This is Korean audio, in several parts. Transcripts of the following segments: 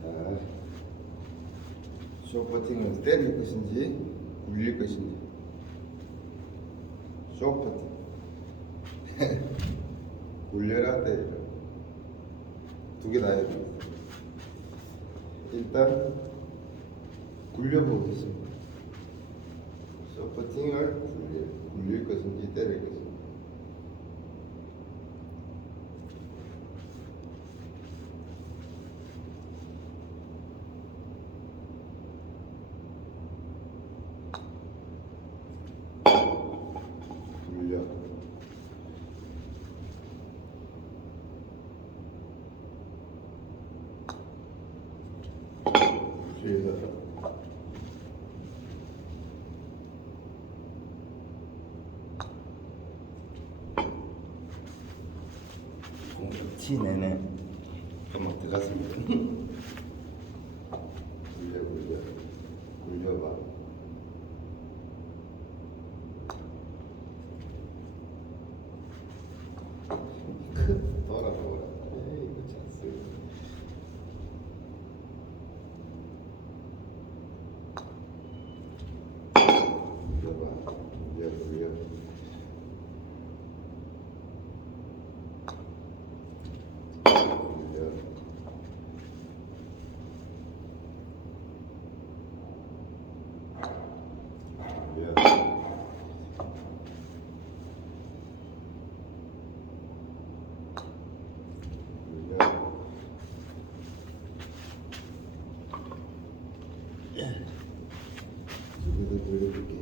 자, 쇼퍼팅은 때릴 것인지 굴릴 것인지. 쇼퍼팅. 굴려라 때려라. 두 개 다 해야 돼. 일단 굴려보겠습니다. 쇼퍼팅을 굴릴, 굴릴 것인지 때릴 것인지 굴려 뒤에서 티 내내. 한번 들어갔습니다 굴려 굴려 굴려봐 크 돌아 돌아 에이 이거 찬스 굴려봐 굴려 굴려 굴려 굴려 굴려 두개더 돌려줄게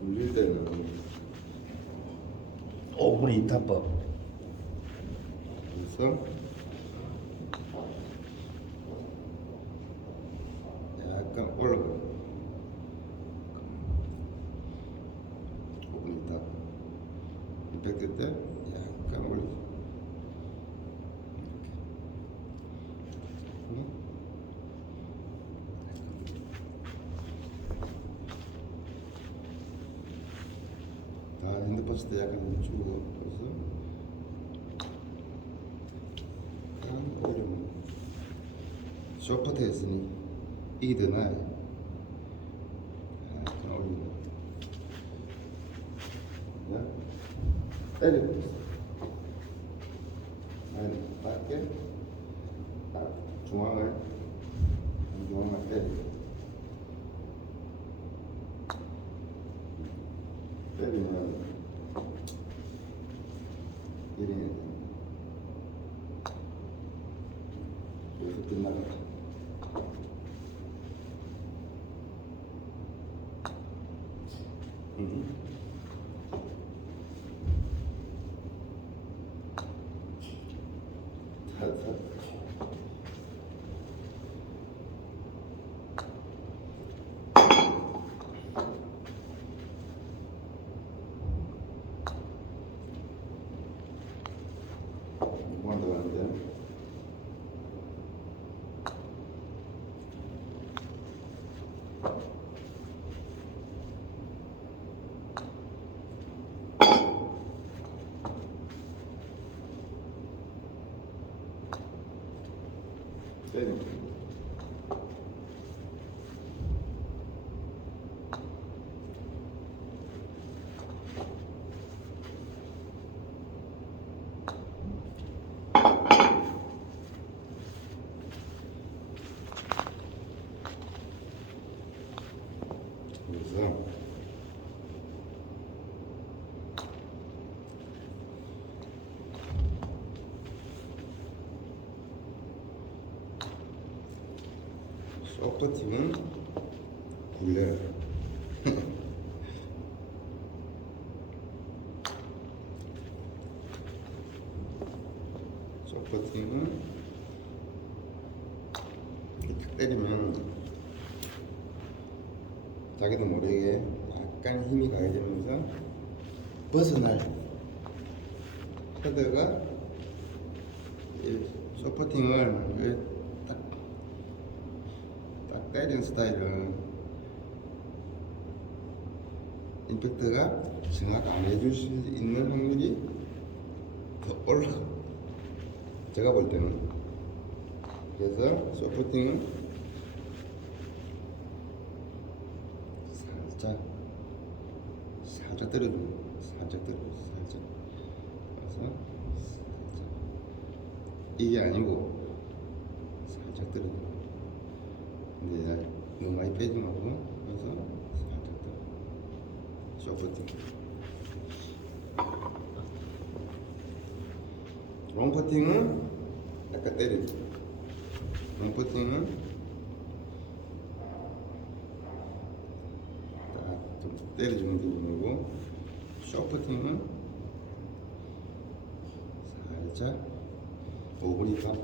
굴릴 때는 오분의 이타법. 그래서? 약간 올라가. 올린다. 임팩트 때 약간 올려 이렇게 아 핸드폰 쓸때 약간 주고 그래서 약간 올리면 쇼퍼트 했으니? 이게 더 나아요 약간 올리고 있어. 아니 밖에 딱 중앙을 때리고 때리면 이ring이 여기서 끝나겠다 음. 다, 다. 뭐만 더 가는데? 때려. 그래서 소프트팀은 굴려라. 소프트팀은 이렇게 탁 때리면 자기도 모르게 약간 힘이 가해지면서 벗어날 헤드가 딱 때리는 스타일은 임팩트가 정확 안 해줄 수 있는 확률이 더 올라. 제가 볼 때는 그래서 서포팅은 살짝 살짝 거예요. 살짝 때려 살짝 그래서 살짝 이게 아니고 살짝 얘가 너무 많이 빼지 말고 그래서 살짝 때려 서포팅 롱퍼팅은 약간 때리죠 롱퍼팅은 딱좀 때려주는 기분이고. 쇼퍼팅은 살짝 오브리 탑.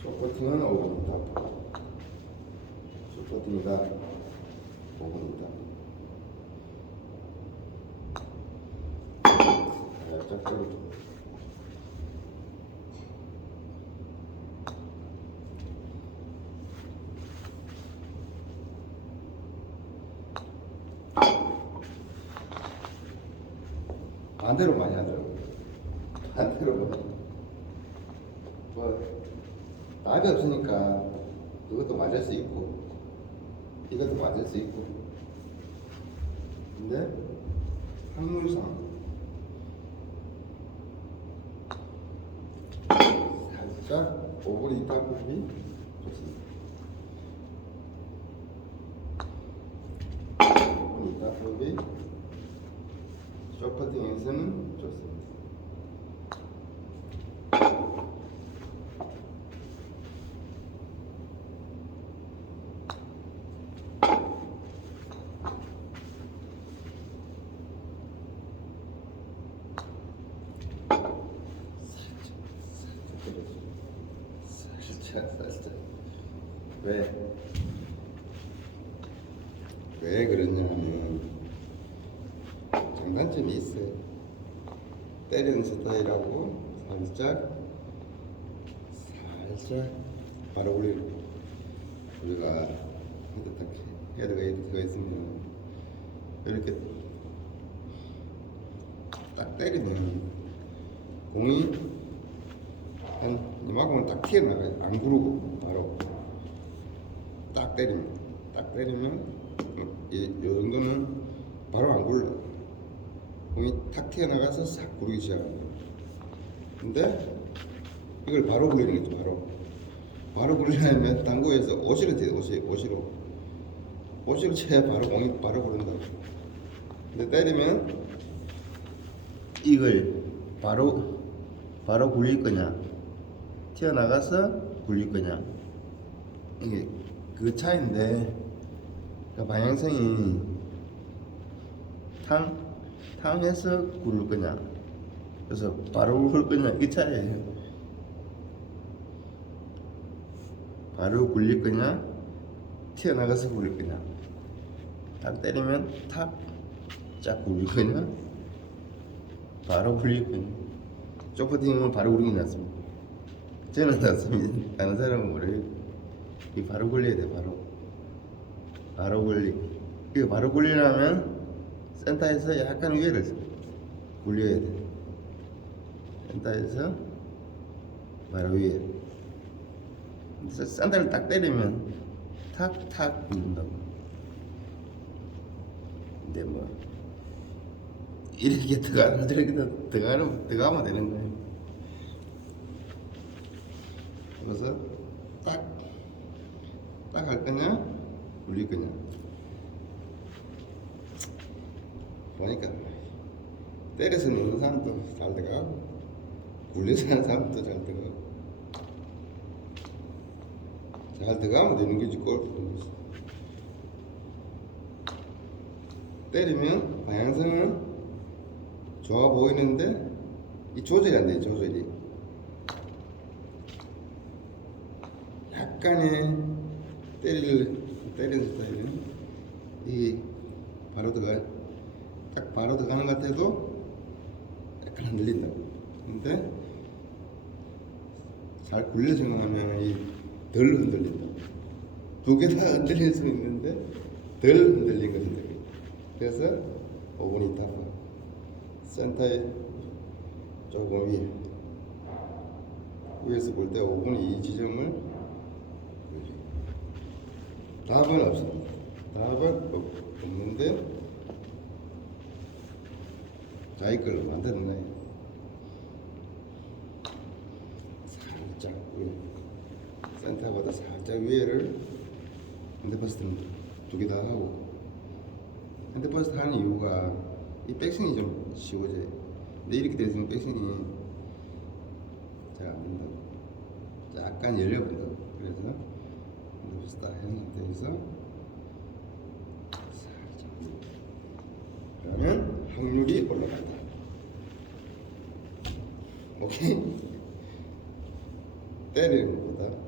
쇼퍼팅은 오브리 탑 오브리 탑 살짝 때려줘 반대로 많이 하더라고요. 반대로 많이. 뭐, 답이 없으니까 그것도 맞을 수 있고, 이것도 맞을 수 있고. 근데, 확률상, 살짝 오버리 탑급이 좋습니다. 오버리 탑급이 쇼퍼팅에서는 좋습니다. 살짝 살짝 왜? 왜 그러냐 하면 장단점이 있어요. 때리는 스타일하고 살짝 살짝 바로 올리는 거. 우리가 딱 헤드가 이렇게 있으면 이렇게 딱 때리면 공이 한 이만큼은 딱 튀어나가요. 안 구르고 바로 딱 때리면 딱 때리면 이, 이 정도는 바로 안 굴러. 공이 탁 튀어나가서 싹 구르기 시작합니다. 근데 이걸 바로 굴리는 거죠. 바로 바로 굴리려면 당구에서 오시로 쳐야 돼. 오시 오시로 오시로 쳐야 바로 공이 바로 구른다고. 근데 때리면 이걸 바로 바로 굴릴 거냐 튀어나가서 굴릴 거냐. 이게 그 차인데 그 방향성이 탕 탕해서 굴릴 거냐. 그래서 바로 굴릴 거냐. 이 차이예요. 바로 굴릴 거냐 튀어나가서 굴릴 거냐. 딱 때리면 탁쫙 굴릴 거냐. 바로 굴릴 거냐. 쇼퍼팅은 바로 굴리는 낫습니다 저는 낫습니다 다른 사람은 모르요 이 바로 굴려야 돼 바로. 바로 굴리 이거 바로 굴리려면 센터에서 약간 위에를 굴려야 돼. 센터에서 바로 위에. 센터를 딱 때리면 탁탁 굴린다고. 근데 뭐 이렇게 들어가는 저렇게 들어가면 들어가면 되는 거예요. 그래서 딱 딱 할 거냐? 굴릴 거냐? 보니까 때려서 넣는 사람도 잘 들어가고 굴려서 하는 사람도 잘 들어가고 잘 들어가면 되는 거지 골프는 때리면 방향성은 좋아 보이는데 이 조절이 안 돼, 조절이. 약간의 때릴 때리는 스타일은 이 바로 들어가 딱 바로 들어가는 것 같아도 약간 흔들린다고. 근데 잘 굴려 적용하면 이덜 흔들린다. 두 개 다 흔들릴 수 있는데 덜 흔들린 것이 되게. 그래서 5분이 다 센터에 조금 위에 위에서 볼 때 5분이 이 지점을 답은 없습니다. 답은 없- 없는데 자기 걸로 만들었네. 살짝 위에 센터보다 살짝 위에를 핸드버스트는 두 개 다 하고 핸드버스트 하는 이유가 이 백스윙이 좀 쉬워져요. 근데 이렇게 돼서는 백스윙이 잘 안 된다고. 약간 열려본다고. 그래서 핸드버스트 하는 상태에서 살짝 그러면 확률이 올라간다. 오케이? 때리는 것보다